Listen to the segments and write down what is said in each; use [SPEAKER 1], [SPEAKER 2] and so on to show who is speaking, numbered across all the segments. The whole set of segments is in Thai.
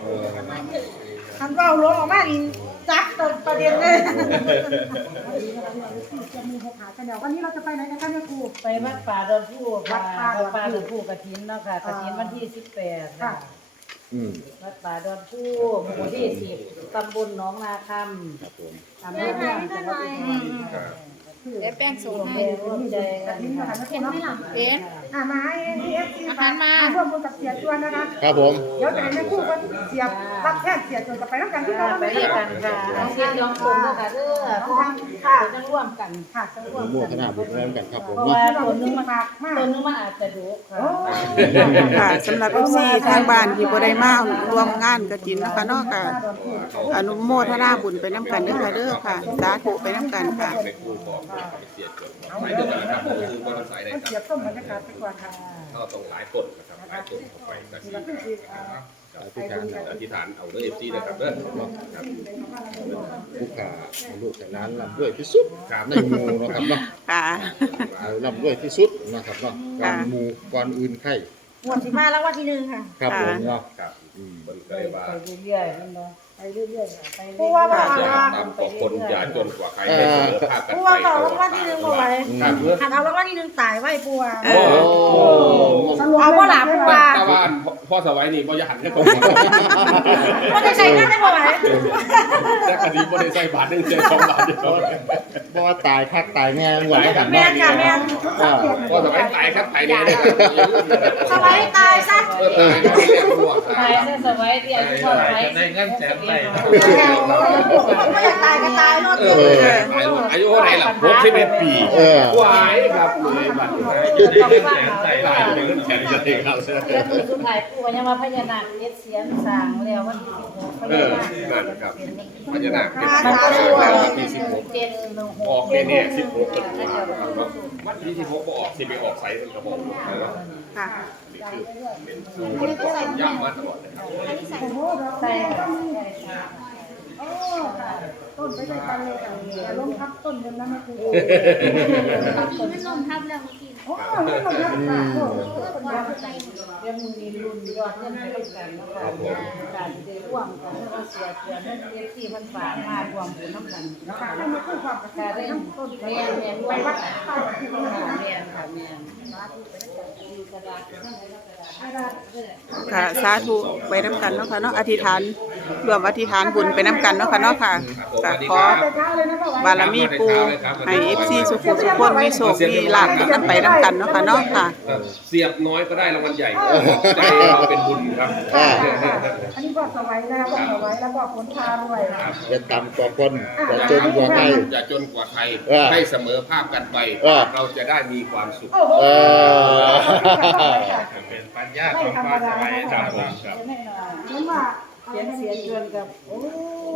[SPEAKER 1] เออ
[SPEAKER 2] คันเว้าลงออกมาอีจักต้นประเด็นเลยจะมีหกหากันเดี๋ยววันนี้เราจะไปไหนกันคะเนี่ยครู
[SPEAKER 3] ไปวัดป่าดอนผู้ค่ะ
[SPEAKER 2] วั
[SPEAKER 3] วั
[SPEAKER 2] ด
[SPEAKER 3] ด
[SPEAKER 2] ป่า
[SPEAKER 3] ป่า
[SPEAKER 2] ด
[SPEAKER 3] ด
[SPEAKER 2] อ
[SPEAKER 3] อนน
[SPEAKER 2] ผู้
[SPEAKER 3] ผู้กฐินเนาะค่ะกฐินวันที่สิบแปด
[SPEAKER 2] ค่ะ
[SPEAKER 1] อืม
[SPEAKER 3] วัดป่าดอนผู้หมู่ที่สิบตำบลหนองนาค
[SPEAKER 1] ครับผมำ
[SPEAKER 3] อำเภอเมืองจังหวัดอุบลราชธานี
[SPEAKER 4] เดี๋ยวแป้งส่ง
[SPEAKER 3] ร่วม
[SPEAKER 4] ให้
[SPEAKER 3] แรงร่วมใจ
[SPEAKER 2] ก
[SPEAKER 3] กั
[SPEAKER 2] ระ
[SPEAKER 3] น
[SPEAKER 2] ถิ่นนะคะ
[SPEAKER 3] ค่ะ
[SPEAKER 2] เห็นไหมล่ะ
[SPEAKER 4] เบน
[SPEAKER 2] อ่ามาให้เอฟซี
[SPEAKER 4] อาหารมา
[SPEAKER 2] ร่วมมือกับเสียจวนนะคะ
[SPEAKER 1] ครับผม
[SPEAKER 2] เดี๋ยวจะให้แม่ครู่ก็เสียบรับแทนเสียจวนจะไปน้ำกันที่เรา
[SPEAKER 3] ไป
[SPEAKER 2] ไม่
[SPEAKER 3] ด้วย
[SPEAKER 2] ได้
[SPEAKER 3] กันค่ะเอาเสียงยองกลมนะคะเด้อเพราะว่าจะร่วมกัน
[SPEAKER 2] ค่ะจังห
[SPEAKER 1] ห
[SPEAKER 2] วัด
[SPEAKER 1] มู่คณะบุญแม่นกันครับผม
[SPEAKER 3] เพราะ
[SPEAKER 1] เนาะ
[SPEAKER 3] ว่าตัวนึงมัน
[SPEAKER 2] มากมาก
[SPEAKER 3] ตัวนึงมันอาจจะดุค่ะ
[SPEAKER 5] ค่ะสำหรับ FC ทางบ้านที่บ่ได้มาร่วมงานกฐินนะคะเนาะค่ะอนุโมทนาบุญไปนํกันเด้อค่ะเด้อค่ะ สาธุไปนํกันค่ะ
[SPEAKER 6] ไปคู่บอกไปเสียจนสายเดียวนนะครับคือว่ามันสายใด
[SPEAKER 2] ก็
[SPEAKER 6] ค
[SPEAKER 2] เสีย
[SPEAKER 6] รั
[SPEAKER 2] บต้นบรรยากาศไปก่อนค่ะ
[SPEAKER 6] เข้าตรงหลายต้นะครับหลายต้นเข้าไปสักทีอธิษฐานอธิษฐานเอาเด้อเอฟซีนะครับเด้อครับ
[SPEAKER 1] ผู้ขาลูกจากนั้นลำด้วยที่สุดการในมูนะครับเนาะ
[SPEAKER 5] ค่ะ
[SPEAKER 1] ลำด้วยที่สุดนะครับเนาะก่อนหมู่ก่อนอื่นใคร
[SPEAKER 2] งวดที่มาแล้ววันที่หนึ่งค่ะ
[SPEAKER 1] ครับผมเนาะ
[SPEAKER 6] ครับมันก็เลยว่า
[SPEAKER 3] ไปเรื่อยๆมันเนาะไปเรื่อยๆค่ะไปเรื่อยๆ
[SPEAKER 2] ผู้ว่าบอก
[SPEAKER 6] อย่า
[SPEAKER 2] ว่า
[SPEAKER 6] ตามกอคนอย่าจนกว่าใครให้เสมอภาคกัน
[SPEAKER 2] ผู้
[SPEAKER 6] ไป
[SPEAKER 2] ว่าบอกว่าวันที่หนึ่งบอกไว้
[SPEAKER 6] ครับเมื่อ
[SPEAKER 2] หันเอาแล้ววันที่หนึ่งตายไว้ปัว
[SPEAKER 5] เอ
[SPEAKER 1] โอ้
[SPEAKER 2] เอาว่าหลับปัว
[SPEAKER 6] ตาบ้านพ่อสวัยนี่บ่อย่าหันแค่ตรง
[SPEAKER 2] ว่าจะใช้กันได้บ่ไหว
[SPEAKER 6] แต่คดีบ่ได้ใส่บาทนึงใส่สองบาทเดียว
[SPEAKER 1] บ่ว่าตายคักตายแง่ไหวกัน
[SPEAKER 2] แม่
[SPEAKER 1] เนาะ
[SPEAKER 2] นค่ะแม่น
[SPEAKER 1] อ่า
[SPEAKER 6] พ่อสวัยตายครับตายเนี่ย
[SPEAKER 2] สบายตายซะ
[SPEAKER 6] เออตายเนี่ยเรียกพวก
[SPEAKER 3] ไปได้สบายที่อายุเท่าไหร่
[SPEAKER 7] ได้เงินแสนไป
[SPEAKER 2] ไม่อยากตายก็ตายรถ
[SPEAKER 6] เอออายุเท่าไหร่ล่ะ61ปี
[SPEAKER 1] เออ
[SPEAKER 6] วายครับเลยบัตร
[SPEAKER 7] จะได้เงินแสนไป
[SPEAKER 6] ตายเป็นแขนจะเองครับ
[SPEAKER 3] แล้วคือสุดท้ายปู่ยังมาพญานาคเฮ็ดเสียงสางแล้ววันที่16พ
[SPEAKER 6] เอ
[SPEAKER 3] ญานาค
[SPEAKER 6] นั่นครับพญานาคเป็น
[SPEAKER 3] มันก็รู้
[SPEAKER 6] แล้ว
[SPEAKER 3] ว่า
[SPEAKER 6] วันที่
[SPEAKER 3] เจ็ดหนึ่งห
[SPEAKER 6] 16
[SPEAKER 3] ก
[SPEAKER 6] ออกเนี่ยเนี่ย16กันยาวันที่16บ่ออกสิบไปออกไสมันก็บอกนะครับ
[SPEAKER 5] ค่ะ
[SPEAKER 6] คือเป็นสูงบนเกาะย่ำมาตลอดนะครับ
[SPEAKER 3] ใช่ค่ใช่ค่ะ
[SPEAKER 2] ต้นไปด้วยกันเลยค่ะอย่ล้มทับ ต้นเงินนะแม่ครู
[SPEAKER 4] มันลมทับแล้วเมื่อกี้
[SPEAKER 2] โอ้ไม่ต้องยัดปากโอ้
[SPEAKER 3] เรื่องมือนี้รุ่นยอดเงินไปด้วยกันนะคะการที่ได้ร่วมกันแล้วก็เสียเดือนนั้นเอฟซีมันฝากมารวมบุญน้ำกันนะ
[SPEAKER 2] ค่ะ
[SPEAKER 3] คะ
[SPEAKER 2] ให้มาคู่ความกับ
[SPEAKER 3] การได้
[SPEAKER 2] ต้น
[SPEAKER 3] แม่แม่ร่ว
[SPEAKER 2] ไป
[SPEAKER 3] ม
[SPEAKER 2] วั
[SPEAKER 3] กั
[SPEAKER 2] ด
[SPEAKER 3] น
[SPEAKER 2] เข้าที่นี่
[SPEAKER 3] ค่ะ
[SPEAKER 2] นะ
[SPEAKER 3] แม่ค่ะแม่อยู่กระดาษกระดาษ
[SPEAKER 5] ค่ะสาธุไปนํกันเนาะค่ะเนาะอธิษฐานรวมอธิษฐานบุญไปนํกันเนาะค่ะเนาะค่ะก็ขอ
[SPEAKER 2] แต่เช้าเลยนะพ่อไหว
[SPEAKER 5] บารมีปูให้ FC สุขุสุขคนมีโชคมีลาภนำไปนํกันเนาะค่ะเนาะค่ะ
[SPEAKER 6] เสียบน้อยก็ได้รางวัลใหญ่ใจเราเป็นบุญครับ
[SPEAKER 2] อันนี้ก็สวัยแล้วก็สวัยแล้วก็ผลพาด้วย
[SPEAKER 1] จะต่ำกว่าคนจะจนกว่าใคร
[SPEAKER 6] อย่าจนกว่าใคร
[SPEAKER 1] เออ
[SPEAKER 6] ให้เสมอภาคกันไป
[SPEAKER 1] เออ
[SPEAKER 6] เราจะได้มีความสุข
[SPEAKER 2] โอ้โห
[SPEAKER 1] เออ
[SPEAKER 7] เป็นปัญญาของพ่อสบายครับผมครับ
[SPEAKER 3] ไม่หน่อย
[SPEAKER 2] เห็นว่า
[SPEAKER 3] เขียนเสียชวนกับโอ้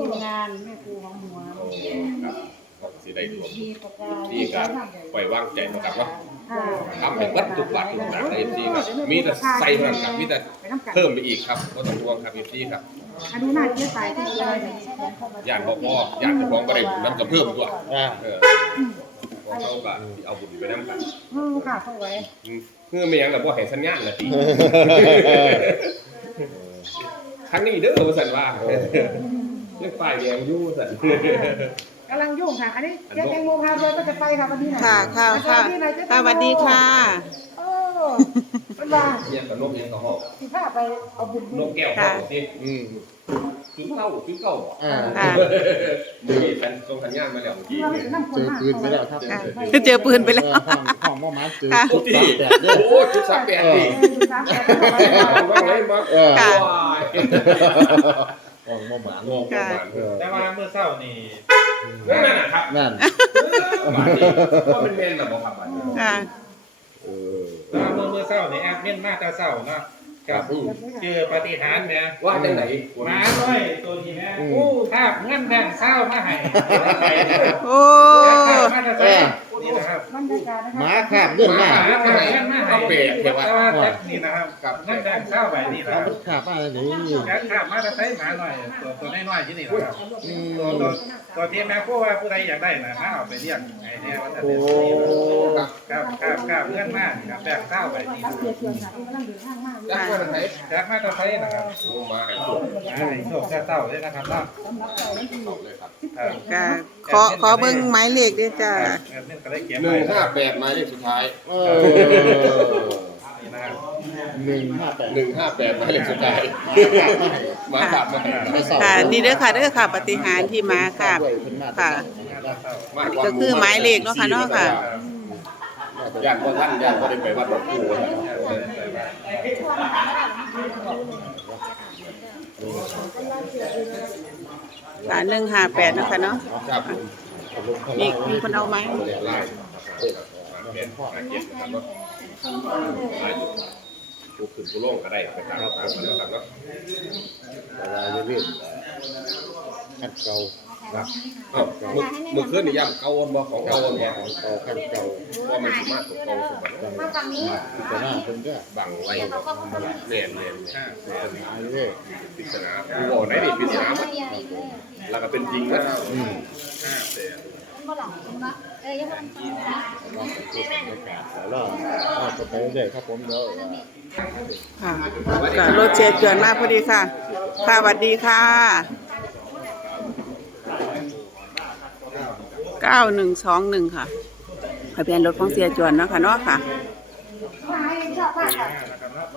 [SPEAKER 3] ทีมงานแม่ครูของหัว
[SPEAKER 6] ครับก็ สิได้รวม
[SPEAKER 3] มีปากกา
[SPEAKER 6] ที่การปล่อยวางใจนะครับว่า
[SPEAKER 2] ค่ะ
[SPEAKER 6] ทำเป็นวัตถุกบาททุกอย่างในที่ครับมีแต่ใส่เท่านั้นครับมีแต่
[SPEAKER 2] ไปน้ำกัน
[SPEAKER 6] เพิ่มไปอีกครับก็ต้องห่วงครับพี่ครับ
[SPEAKER 2] อันนี้น่าจะตายที่เลย
[SPEAKER 6] ย่านพ่อพ่อย่านจะฟ้องก็ได้บุญนั้นก็เพิ่มตัว
[SPEAKER 1] อ่า
[SPEAKER 6] เออของเขาก็ที่เอาบุญไปน้ำกัน
[SPEAKER 2] อืมค่ะสวัย
[SPEAKER 6] เพื่อไม่อยังแบบว่าเห็นสัญญาณละตีครั้งนี้เด้อว่าสันว่าเรื่องป้ายแดงอยู่สัน
[SPEAKER 2] กำลังยุ่งค่ะ อันนี้เจ๊แตงโมพาด้วยก็จะไปค่ะวันนี้นะ
[SPEAKER 5] ค่ะค่ะค่ะค่ะสวัสดีค่ะ
[SPEAKER 2] โอ้เป็นว่า
[SPEAKER 6] เนี่ยกับนกเนี่ยกับหอก
[SPEAKER 2] สิพาไปเอาบุญ
[SPEAKER 6] นกแก้วหอกที่
[SPEAKER 1] อืม
[SPEAKER 6] จุดเก้าจุดเก้าบอก
[SPEAKER 1] อ่า
[SPEAKER 5] ค่ะ
[SPEAKER 6] มีสัญส่งสัญญาณมาแล้วเมื่อกี้
[SPEAKER 2] เราจะนำคน
[SPEAKER 1] เจอ
[SPEAKER 2] มา
[SPEAKER 1] ปืนไปแล้วครับ
[SPEAKER 5] ค่ะเจอปืนไปแล้ว
[SPEAKER 1] เออห้องห้องหม้อม้าเจอ
[SPEAKER 5] ค่ะ
[SPEAKER 1] จุ
[SPEAKER 6] โอ้
[SPEAKER 1] ด
[SPEAKER 6] ที่
[SPEAKER 1] สามแปดเนี่ย
[SPEAKER 6] โอ้จุดสามแปดนี่
[SPEAKER 2] สามแปด
[SPEAKER 6] ว่าไงมา
[SPEAKER 1] เออ
[SPEAKER 5] ค่ะ
[SPEAKER 1] ห้องหม้อม้าง
[SPEAKER 6] งประมาณ
[SPEAKER 1] เออ
[SPEAKER 7] แต่ว่าเมื่อเช้านี่
[SPEAKER 6] นั่นน่ะครับ
[SPEAKER 1] นั่น
[SPEAKER 6] บาทนี้ว่าเป็นแม่นแบบบอกครับบาทนี้
[SPEAKER 5] ค่ะ
[SPEAKER 1] เออ
[SPEAKER 7] แต่ว่าเมื่อเมื่อเช้านี่แอดมินมาแต่เช้าเนาะครับเจอปฏิหารย์แหม่
[SPEAKER 6] ว่าจังไหน
[SPEAKER 7] หมาน้อยตัวนี้แหม่โอ้ภาพเงินแบงค์เศร้ามาให้
[SPEAKER 5] โอ้
[SPEAKER 7] แล้วข้าวมาแต่
[SPEAKER 1] เอ
[SPEAKER 7] เช้า
[SPEAKER 1] อ
[SPEAKER 7] นี่นะครับ
[SPEAKER 2] บรรยากาศนะ
[SPEAKER 1] ห
[SPEAKER 2] คะ
[SPEAKER 1] มาขาบเงื่อนมา
[SPEAKER 7] หามาให้มาให้
[SPEAKER 6] เปรตเดี๋ยวว่า
[SPEAKER 7] แต่ว่าแจ็คนี่นะครับกับนั่งแดงข้าวใบนี่นะ
[SPEAKER 1] ขา
[SPEAKER 7] ครับ
[SPEAKER 1] บขาบอะไรนี่
[SPEAKER 7] แจ็คข้ามมาจะใช้หมาหน่อย ตัวตัวน้อยๆที่นี่นะครับ
[SPEAKER 1] อืม
[SPEAKER 7] ตัวตัวตัวที่แม่พูดว่าผู้ใดอยากได้นะถ้าเอาไปเลี้ยงไอ้เนี่ยว่าจะ
[SPEAKER 1] โอ้
[SPEAKER 7] เป็น ครับครับครับเพื่อนมากครับแบ่งข้าวใบนี่
[SPEAKER 2] เสียเสียงค่ะกำลังเดินทางมาก
[SPEAKER 6] จักว่าไหน
[SPEAKER 7] แจ็คมาจะใช้นะครับ
[SPEAKER 6] มาให้โชค
[SPEAKER 7] มาให้โชคแค่เต้าเลยนะครับเนาะครับ
[SPEAKER 5] ก็ขอขอเบิ่งหมายเลขด้วยจ้า
[SPEAKER 7] แอดมินก็ได้เขียน
[SPEAKER 6] ห
[SPEAKER 7] ไว้
[SPEAKER 6] นึ่งห้าแปดหมายเลขสุดท้าย
[SPEAKER 1] เออ
[SPEAKER 7] นี่นะครับ
[SPEAKER 1] หนึ่งห้าแปด
[SPEAKER 6] หนึ่งห้าแปดหมายเลขสุดท้ายหมาขาบมาให้
[SPEAKER 5] ค่ะนี่เด้อค่ะเด้อค่ะปฏิหารย์ที่มาค่ะค่ะ
[SPEAKER 6] มาก
[SPEAKER 5] ก็คือหมายเลขเนาะค่ะเนาะค่ะ
[SPEAKER 6] ญาติพ่อท่านญาติพ่อได้ไปวัดหลวงปู่นะ
[SPEAKER 5] ค่ะหนึ่งห้าแปดนาะคะเนาะ
[SPEAKER 6] ครับผม
[SPEAKER 5] มีมีคนเอาไหม
[SPEAKER 6] เรียนไล่เป็นพ่ออาเจ็บนะครับเนาะผู้ขึ้นผู้ลงก็ได้ไปตามตามกันแล้วครับเนาะ
[SPEAKER 1] เวลาจะเล่นขั้นเก่า
[SPEAKER 6] ครับเอ้ามือมือขึ้นนี่ย่ำเก่าบ่ของเก่าบ่
[SPEAKER 1] เก่าขั้นเก่า
[SPEAKER 6] ว่ามันสามารถของเก่าสมบัติ
[SPEAKER 4] มาฝั่งนี้
[SPEAKER 1] พิจารณาเพิ่นก็
[SPEAKER 6] บังไว้แน่นแน่น
[SPEAKER 7] ห้าแปด
[SPEAKER 1] หายเรื่อย
[SPEAKER 6] ปริศนาผู้บอกไหนนี่ปริศนา
[SPEAKER 4] เรียอีกเลย
[SPEAKER 6] แล้วก็เป็นจริงนะ
[SPEAKER 1] อืม
[SPEAKER 7] ห้าแปด
[SPEAKER 4] มันบ่หลังมันบ่เอ้ยยังมันฟังนะ
[SPEAKER 1] ลองสังเกตบรรยากาศแต่ละลองไปเรื่อยๆครับผมเดี๋ยว
[SPEAKER 5] ค่ะก็รถเจ็ดเกินมาพอดีค่ะ ค่ะสวัสดีค่ะ เก้าหนึ่งสองหนึ่งค่ะทะเบียนรถของเสียจวนเนาะค่ะเนาะค่ะ
[SPEAKER 2] มาให้ชอบมากค่ะ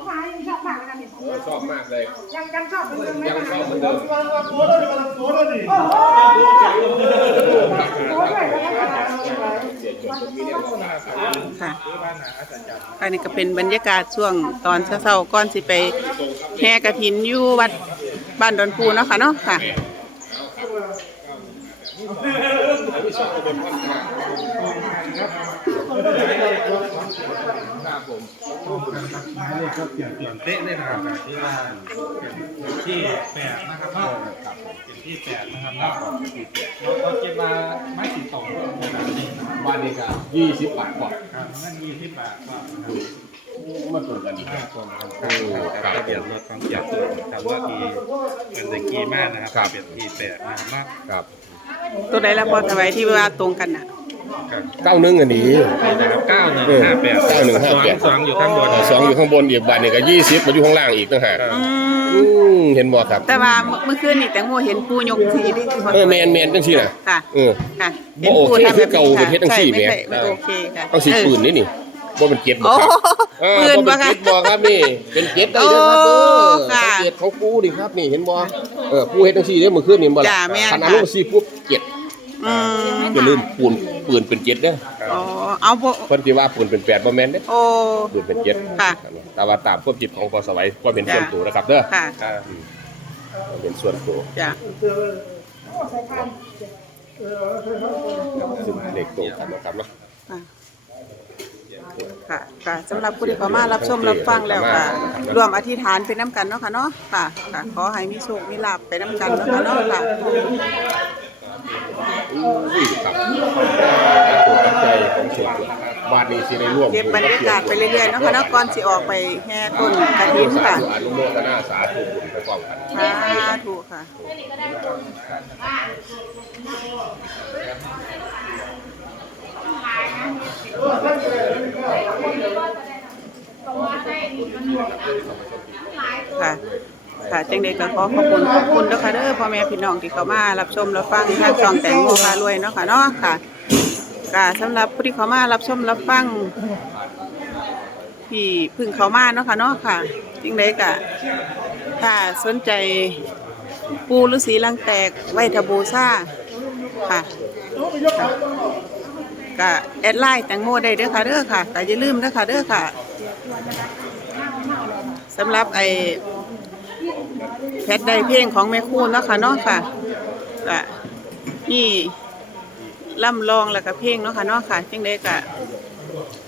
[SPEAKER 2] มาให้ชอบมากนะคะเนี่ย
[SPEAKER 6] ชอบมากเลย
[SPEAKER 2] ยังยังชอบเหมือนเดิมไหม
[SPEAKER 6] ยัง
[SPEAKER 2] คะ
[SPEAKER 6] ชอบเหมือนเดิม
[SPEAKER 2] โอ้ยแล้วก็
[SPEAKER 5] ค่ะ
[SPEAKER 7] คือบ้านหนาอาจารย์จัด
[SPEAKER 5] อันนี้ก็เป็นบรรยากาศช่วงตอนเช้าๆก่อนสิไปแห่กระถินอยู่วัดบ้านดอนปูเนาะค่ะเนาะค่ะ
[SPEAKER 6] ครับผม
[SPEAKER 7] หมายเลขก็เปลี่ยนเปลี่ยนเป๊ะเลยนะครับที่ว่าที่แปดนะครับเนาะเป็นที่แปดนะครับเนาะเราเขาเก็บมาไม้สีตองในร้านนี้นะครั
[SPEAKER 6] นนี้ก็ยี่สิบบาทกว่า
[SPEAKER 7] นั่นยี่สิบบาทก็นะครับ
[SPEAKER 6] มาตรวจกัน
[SPEAKER 7] ห้าคนนะครับกับทะเบียนรถของเกียรติตัวครับว่าที่เป็นเด็กกีมากนะครับเป็นที่แปดนะครับ
[SPEAKER 6] ครับ
[SPEAKER 5] ตัวใดละพอสบายที่ว่าตรงกันน่ะ
[SPEAKER 6] เก้าหนึ่งอันนี้
[SPEAKER 7] นี่นะครับเก้าหนึ่งห้าแปด
[SPEAKER 6] เก้าหนึ่งห้าแปด
[SPEAKER 7] สองอยู่ข้างบน
[SPEAKER 6] สองอยู่ข้างบนอีกบาทนี่ก็ยี่สิบมาอยู่ข้างล่างอีกต่างหาก
[SPEAKER 5] อื
[SPEAKER 6] อื
[SPEAKER 5] ม
[SPEAKER 6] มเห็นบ่ครับ
[SPEAKER 5] แต่ว่าเมื่อคืนนี่แตงโมเห็นปูยกสีดิ
[SPEAKER 6] เออแมนแมนจังซี่น่ะ
[SPEAKER 5] ค่ะ
[SPEAKER 6] เออ
[SPEAKER 5] ค่ะ
[SPEAKER 6] บ่โอเคคือเก่าประเทศจังซี่
[SPEAKER 5] ใช่ไม่
[SPEAKER 6] แหม
[SPEAKER 5] ใช่ไม่โอเคค่ะ
[SPEAKER 6] เอาสีปืนนี่นี่บ่เป็นเก็บบ่
[SPEAKER 5] โอ้
[SPEAKER 6] ครับเออ
[SPEAKER 5] ปืน
[SPEAKER 6] บ่
[SPEAKER 5] ปะ
[SPEAKER 6] เป็น
[SPEAKER 5] คะ
[SPEAKER 6] เก็บบ่ครับนี่เป็นเก็บได้เด้อครับเออ
[SPEAKER 5] โอ้ค่ะ
[SPEAKER 6] สังเกตของปูดิครับนี่เห็นบ่เออปูเฮ็ดจังซี่เด้อมื้อคืนนี่บ่ล่ะ
[SPEAKER 5] จ้ะแม่น
[SPEAKER 6] คัน
[SPEAKER 5] ค่ะ
[SPEAKER 6] เอาลงซี่ปุ๊บ เก็บ
[SPEAKER 5] อืม
[SPEAKER 6] อย่าลืมปูนปืนเป็นเจ็ดเด้อ
[SPEAKER 5] อ๋อเอาบ่
[SPEAKER 6] เพิ่นสิว่าปืนเป็นแปดบ่แม่นเด้
[SPEAKER 5] โอ้
[SPEAKER 6] ปืนเป็นเจ็ด
[SPEAKER 5] ค่ะ
[SPEAKER 6] แต่ว่าตามความคิดของพอสวัยก็เป็นส่วนตัวนะครับเด้อ
[SPEAKER 5] ค่ะ
[SPEAKER 7] ครับ
[SPEAKER 6] เป็นส่วนตัว
[SPEAKER 5] จ้ะ
[SPEAKER 6] ซึ่งเลขตรงกันนะครับเนาะ
[SPEAKER 5] ค่ะค่ะค่ะสำหรับผู้ที่เข้ามารับชมรับฟังแล้วค่ะรวมอธิษฐานเป็นน้ำกันเนาะค่ะเนาะค่ะค่ะขอให้มีโชคมีลาภไปน้ำกันเนาะค่ะเนาะค่ะ
[SPEAKER 6] อุ้ยครับตัวตั้งใจของเสียบ้านนี้สิได้ร่วม
[SPEAKER 5] เก็บบรรยากาศไปเรื่อยๆเนาะค่ะเนาะก่อนสิออกไปแห่ต้นกระถินค่ะ
[SPEAKER 6] อนุโมทนาสาธุบุญไปพร้อมกัน
[SPEAKER 5] สาธุค่ะค่ะ ค่ะจังใดก็ขอขอบคุณขอบคุณเด้อค่ะเด้อพ่อแม่พี่น้องที่เข้ามารับชมรับฟังทางช่องแตงโมพารวยเนาะค่ะเนาะค่ะค่ะสำหรับผู้ที่เข้ามารับชมรับฟังที่เพึ่งเข้ามาเนาะค่ะเนาะค่ะจังใดก็ถ้าสนใจปูฤาษีลังแตกไวทบูซ่าค่ะค่ะก็แอดไลน์แตงโมได้เด้อค่ะเด้อค่ะแต่อย่าลืมเด้อค่ะเด้อค่ะสำหรับไอ แพทย์ได้เพลงของแม่คู่เนาะค่ะเนาะค่ะก็นี่ล่ำลองแล้วก็เพลงเนาะค่ะเนาะค่ะจังได้ก็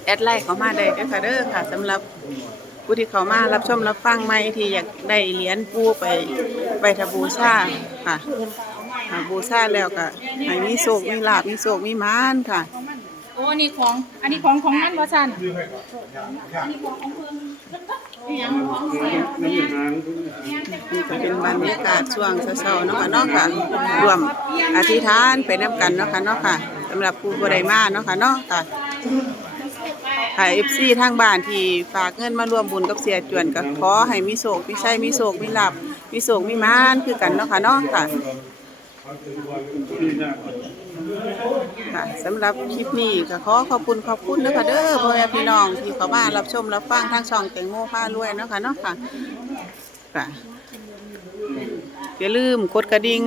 [SPEAKER 5] แอดไลน์เข้ามาได้เด้อค่ะเด้อค่ะสำหรับผู้ที่เข้ามารับชมรับฟังใหม่ที่อยากได้เหรียญปูไปไปทบูชาค่ะค่ะบูชาแล้วก็ให้มีโศกมีลาบมีโศกมีหมานค่ะ
[SPEAKER 2] อันนี้ของ อันนี้ของของนั่นบ่ซันอันนี้ของของเพิ่นนี่หยังของ เสีย
[SPEAKER 5] นี่ก็เป็นบรรยากาศช่วงเช้าๆเนาะค่ะเนาะค่ะรวมอธิษฐานไปนํกันเนาะค่ะเนาะค่ะสำหรับผู้บ่ได้มาเนาะค่ะเนาะค่ะค่ะ FC ทางบ้านที่ฝากเงินมารวมบุญกับเสียจวนก็ขอให้มีโศกมีชัยมีโศกมีลาภมีโศกมีมานคือกันเนาะค่ะเนาะค่ะ ค่ะสำหรับคลิปนี้ก็ขอขอบคุณขอบคุณนะคะเด้อพ่อแม่พี่น้องที่เข้ามารับชมรับฟังทางช่องแตงโมพารวยเนาะค่ะเนาะค่ะค่ะอย่าลืมกดกระดิ่ง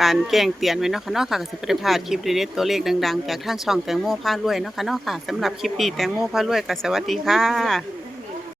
[SPEAKER 5] การแจ้งเตือนไว้เนาะค่ะเนาะค่ะก็สิบ่ได้พลาดคลิปเด็ดๆตัวเลขดังๆ จากทางช่องแตงโมพารวยเนาะค่ะเนาะค่ะสำหรับคลิปนี้แตงโมพารวยก็สวัสดีค่ะ